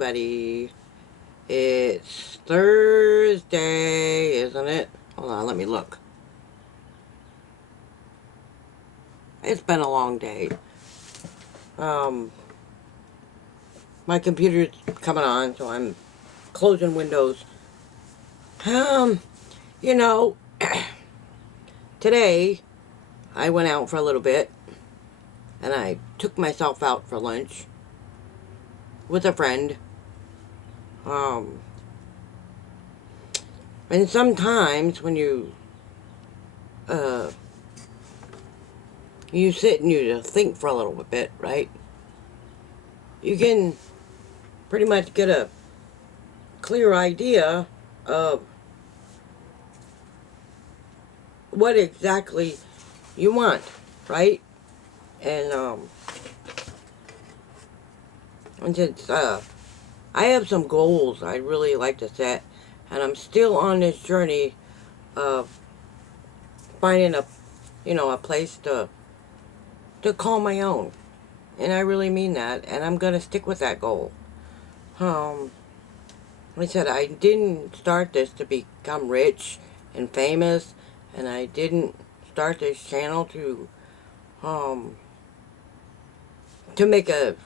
everybody. It's Thursday, isn't it? Hold on, let me look. It's been a long day. My computer's coming on, so I'm closing windows. You know, today I went out for a little bit, and I took myself out for lunch with a friend. And sometimes when you sit and you think for a little bit, right? You can pretty much get a clear idea of what exactly you want, right? And since I have some goals I'd really like to set, and I'm still on this journey of finding a place to call my own. And I really mean that, and I'm gonna stick with that goal. Like I said, I didn't start this to become rich and famous, and I didn't start this channel to make a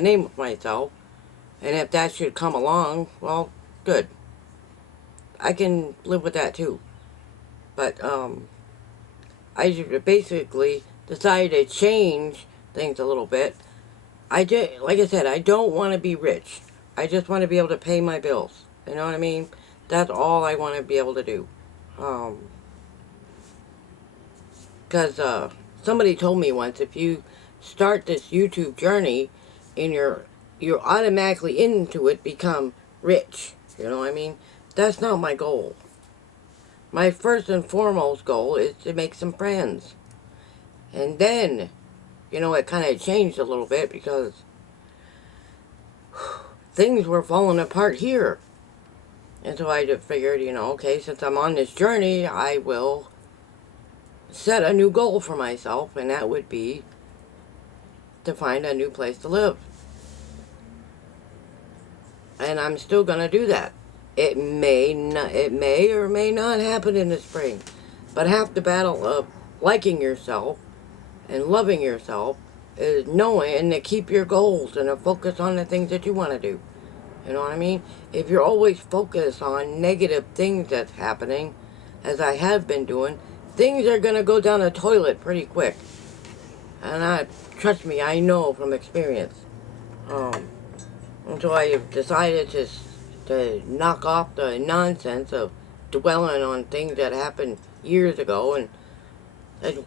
name of myself. And if that should come along, well, good. I can live with that too. But I basically decided to change things a little bit. Like I said, I don't want to be rich. I just want to be able to pay my bills. You know what I mean? That's all I want to be able to do. Because somebody told me once, if you start this YouTube journey and you're automatically into it, become rich. You know what I mean? That's not my goal. My first and foremost goal is to make some friends. And then, it kind of changed a little bit because things were falling apart here. And so I just figured, okay, since I'm on this journey, I will set a new goal for myself, and that would be to find a new place to live. And I'm still going to do that. It may or may not happen in the spring. But half the battle of liking yourself and loving yourself is knowing and to keep your goals and to focus on the things that you want to do. You know what I mean? If you're always focused on negative things that's happening, as I have been doing, things are going to go down the toilet pretty quick. And trust me, I know from experience. And so I have decided to knock off the nonsense of dwelling on things that happened years ago, and as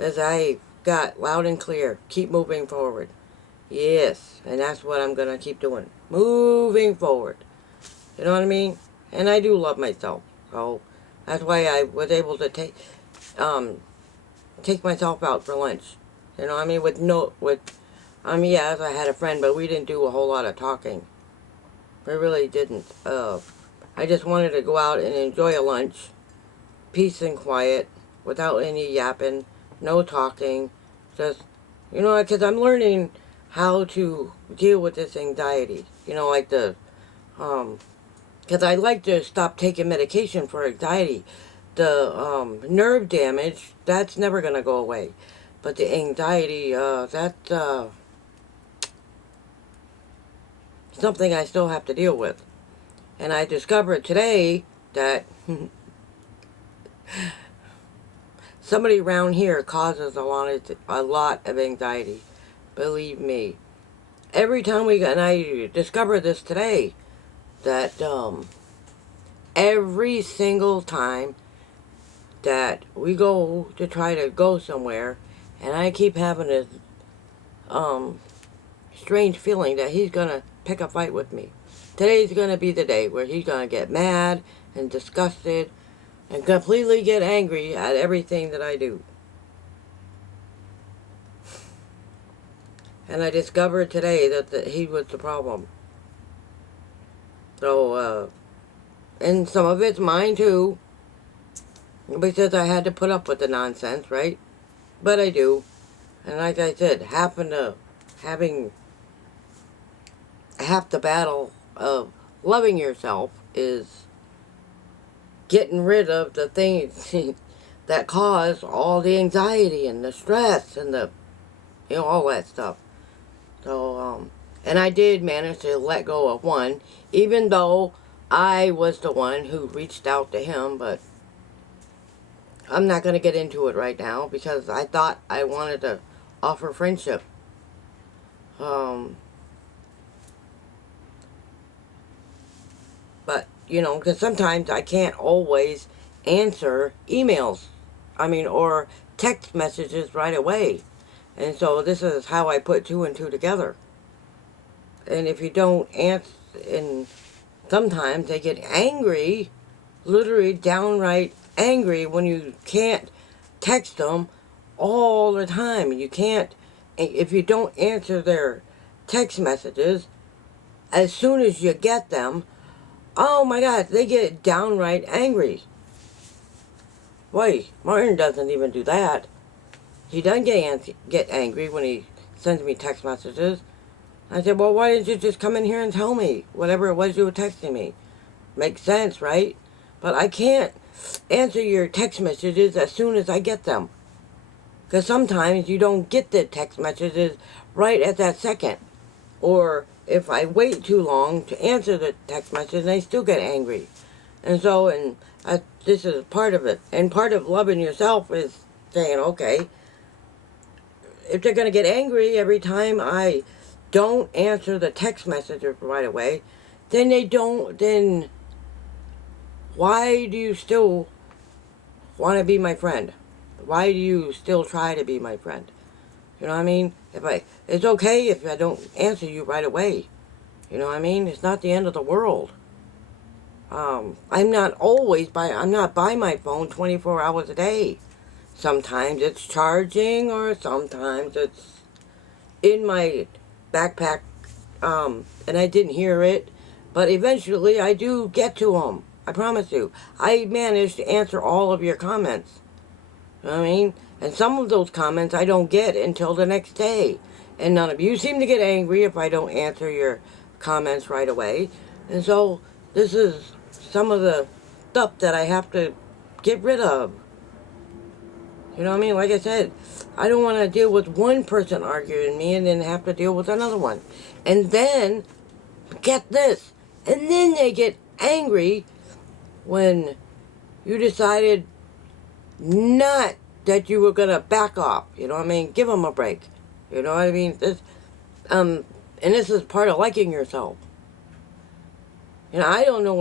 as I got loud and clear, keep moving forward. Yes, and that's what I'm gonna keep doing. Moving forward. You know what I mean? And I do love myself. So that's why I was able to take myself out for lunch. You know what I mean? Yes, I had a friend, but we didn't do a whole lot of talking. We really didn't. I just wanted to go out and enjoy a lunch. Peace and quiet. Without any yapping. No talking. Just, because I'm learning how to deal with this anxiety. Because I'd like to stop taking medication for anxiety. The nerve damage, that's never going to go away. But the anxiety, that's something I still have to deal with. And I discovered today that somebody around here causes a lot of anxiety. Believe me. Every time and I discovered this today, that every single time that we go to try to go somewhere, and I keep having this strange feeling that he's gonna pick a fight with me. Today's gonna be the day where he's gonna get mad and disgusted and completely get angry at everything that I do. And I discovered today that he was the problem. So, and some of it's mine too. because I had to put up with the nonsense, right? But I do. And like I said, having half the battle of loving yourself is getting rid of the things that cause all the anxiety and the stress and the, all that stuff. So, and I did manage to let go of one, even though I was the one who reached out to him, but I'm not going to get into it right now because I thought I wanted to offer friendship. But, because sometimes I can't always answer emails. Or text messages right away. And so this is how I put two and two together. And if you don't answer, and sometimes they get angry, literally downright angry when you can't text them all the time. You can't, if you don't answer their text messages as soon as you get them, oh my God, they get downright angry. Boy, Martin doesn't even do that. He doesn't get angry when he sends me text messages. I said, well, why didn't you just come in here and tell me whatever it was you were texting me? Makes sense, right? But I can't answer your text messages as soon as I get them. Because sometimes you don't get the text messages right at that second. Or if I wait too long to answer the text message, they still get angry. And so, this is part of it. And part of loving yourself is saying, okay, if they're going to get angry every time I don't answer the text message right away, then why do you still want to be my friend? Why do you still try to be my friend? You know what I mean? It's okay if I don't answer you right away. You know what I mean? It's not the end of the world. I'm not by my phone 24 hours a day. Sometimes it's charging, or sometimes it's in my backpack, and I didn't hear it. But eventually I do get to them. I promise you. I managed to answer all of your comments. You know what I mean? And some of those comments I don't get until the next day. And none of you seem to get angry if I don't answer your comments right away. And so this is some of the stuff that I have to get rid of. You know what I mean? Like I said, I don't want to deal with one person arguing with me and then have to deal with another one. And then, get this, and then they get angry when you decided not that you were going to back off. You know what I mean? Give them a break. You know what I mean? And this is part of liking yourself. I don't know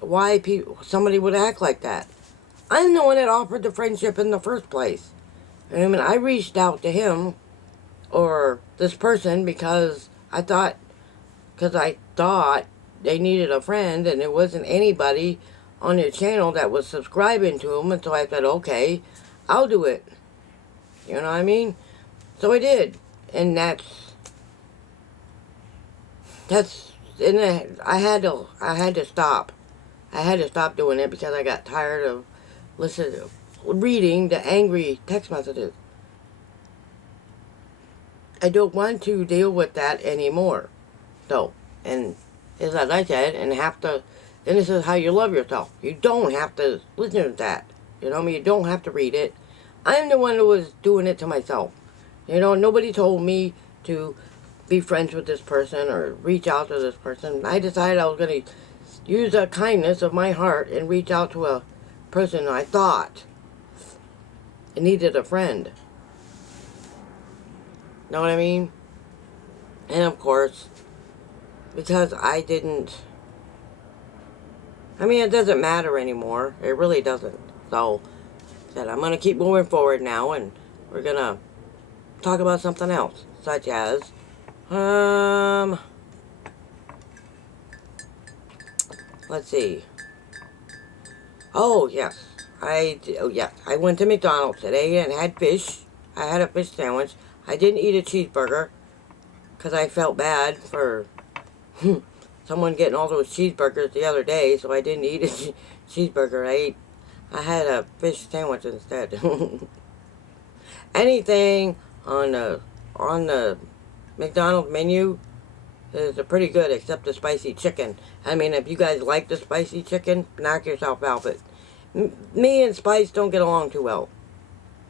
why somebody would act like that. I'm the one that offered the friendship in the first place. I reached out to him, or this person, because I thought they needed a friend, and there wasn't anybody on their channel that was subscribing to him, and so I said, okay, I'll do it. You know what I mean? So I did, and I had to stop. I had to stop doing it because I got tired of reading the angry text messages. I don't want to deal with that anymore. So, and as I said, and this is how you love yourself. You don't have to listen to that. You know what I mean? You don't have to read it. I'm the one who was doing it to myself. Nobody told me to be friends with this person or reach out to this person. I decided I was going to use the kindness of my heart and reach out to a person I thought needed a friend. Know what I mean? And of course, because it doesn't matter anymore. It really doesn't. So, I'm going to keep moving forward now, and we're going to talk about something else, such as, let's see. Oh, yes. I went to McDonald's today and had fish. I had a fish sandwich. I didn't eat a cheeseburger because I felt bad for someone getting all those cheeseburgers the other day, so I didn't eat a cheeseburger. I had a fish sandwich instead. Anything on the McDonald's menu is pretty good, except the spicy chicken. I mean, if you guys like the spicy chicken, knock yourself out. But me and spice don't get along too well.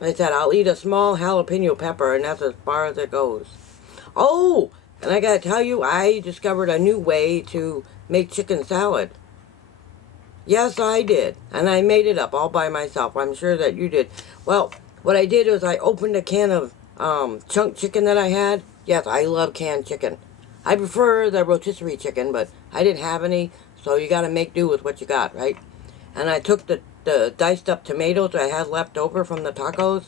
Like I said, I'll eat a small jalapeno pepper, and that's as far as it goes. Oh, and I gotta tell you, I discovered a new way to make chicken salad. Yes, I did. And I made it up all by myself. I'm sure that you did. Well, what I did was I opened a can of chunk chicken that I had. Yes, I love canned chicken. I prefer the rotisserie chicken, but I didn't have any, so you gotta make do with what you got, right? And I took the diced up tomatoes I had left over from the tacos,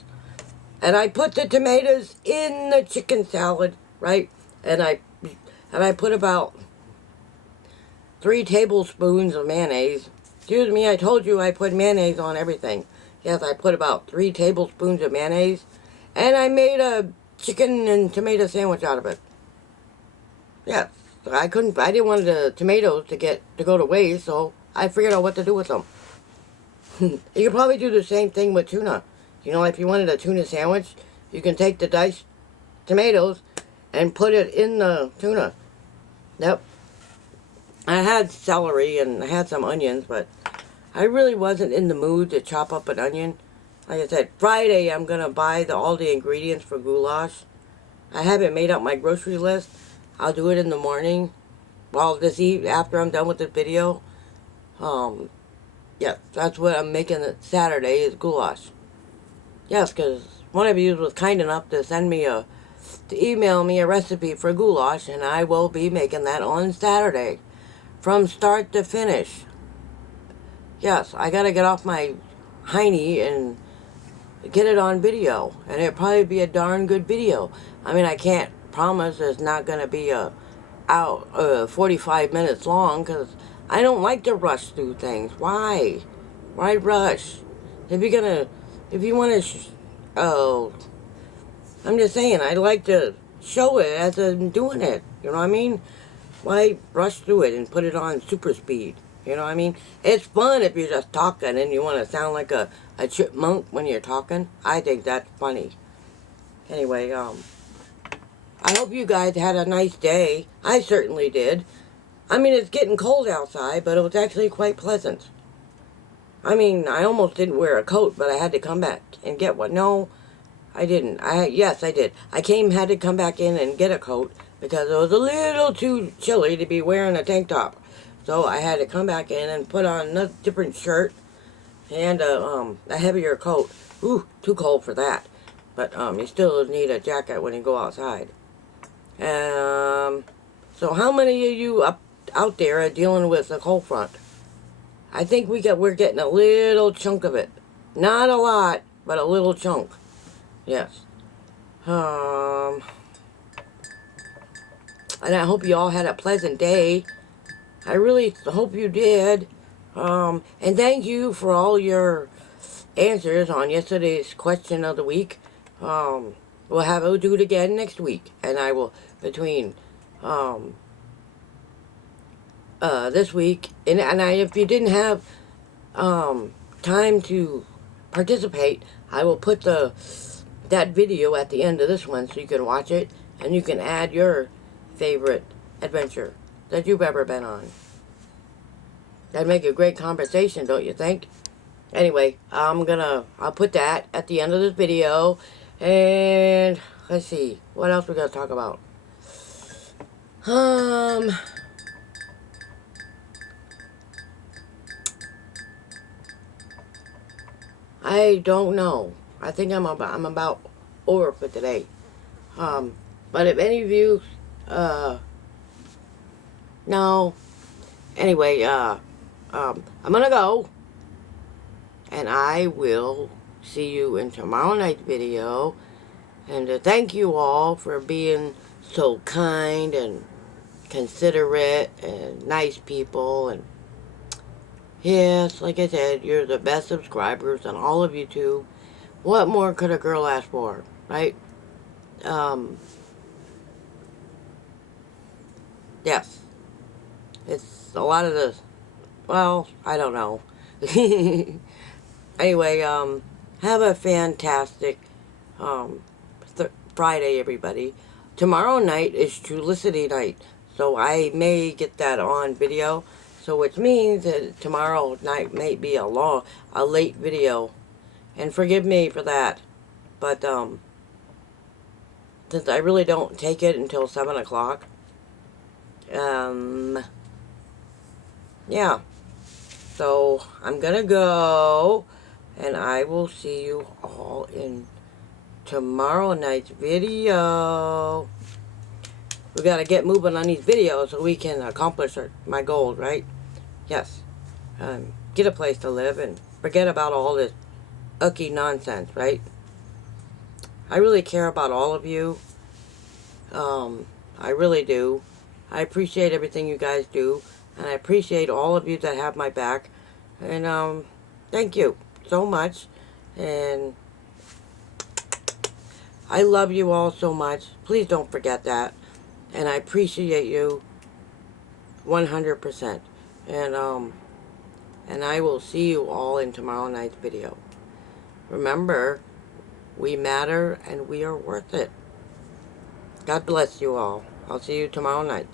and I put the tomatoes in the chicken salad, right? And I put about 3 tablespoons of mayonnaise. Excuse me, I told you I put mayonnaise on everything. Yes, I put about 3 tablespoons of mayonnaise, and I made a chicken and tomato sandwich out of it. Yes, I didn't want the tomatoes to go to waste, so I figured out what to do with them. You could probably do the same thing with tuna. You know, if you wanted a tuna sandwich, you can take the diced tomatoes and put it in the tuna. Yep. I had celery and I had some onions, but I really wasn't in the mood to chop up an onion. Like I said, Friday I'm going to buy all the ingredients for goulash. I haven't made up my grocery list. I'll do it in the morning. Well, this evening, after I'm done with this video. Yes, that's what I'm making Saturday is goulash. Yes, because one of you was kind enough to to email me a recipe for goulash, and I will be making that on Saturday. From start to finish. Yes, I gotta get off my hiney and get it on video. And it'll probably be a darn good video. I mean, I can't promise it's not gonna be 45 minutes long, because I don't like to rush through things. Why? Why rush? If you want to, oh, I'm just saying, I like to show it as I'm doing it. You know what I mean? Why rush through it and put it on super speed? You know what I mean? It's fun if you're just talking and you want to sound like a chipmunk when you're talking. I think that's funny. Anyway, I hope you guys had a nice day. I certainly did. I mean, it's getting cold outside, but it was actually quite pleasant. I mean, I almost didn't wear a coat, but I had to come back and get one. No, I didn't. Yes, I did. Had to come back in and get a coat because it was a little too chilly to be wearing a tank top. So I had to come back in and put on a different shirt and a heavier coat. Ooh, too cold for that. But you still need a jacket when you go outside. So how many of you out there are dealing with a cold front? I think we're getting a little chunk of it. Not a lot, but a little chunk. Yes. And I hope you all had a pleasant day. I really hope you did. And thank you for all your answers on yesterday's question of the week. We'll do it again next week. And I will, between this week, if you didn't have time to participate, I will put that video at the end of this one so you can watch it and you can add your favorite adventure that you've ever been on. That'd make a great conversation, don't you think? Anyway, I'll put that at the end of this video. And let's see, what else we gotta talk about? I don't know. I think I'm about over for today. But if any of you, no. Anyway, I'm gonna go. And I will see you in tomorrow night's video. And thank you all for being so kind and considerate and nice people. And yes, like I said, you're the best subscribers on all of YouTube. What more could a girl ask for, right? Yes. It's a lot of the, well, I don't know. Anyway, have a fantastic Friday, everybody. Tomorrow night is Trulicity night, so I may get that on video. So which means that tomorrow night may be a late video, and forgive me for that. But since I really don't take it until 7 o'clock, yeah. So I'm gonna go, and I will see you all in tomorrow night's video. We gotta get moving on these videos so we can accomplish my goals, right? Yes. Get a place to live and forget about all this ucky nonsense, right? I really care about all of you. I really do. I appreciate everything you guys do, and I appreciate all of you that have my back. And thank you so much. And I love you all so much. Please don't forget that. And I appreciate you 100%. And I will see you all in tomorrow night's video. Remember, we matter and we are worth it. God bless you all. I'll see you tomorrow night.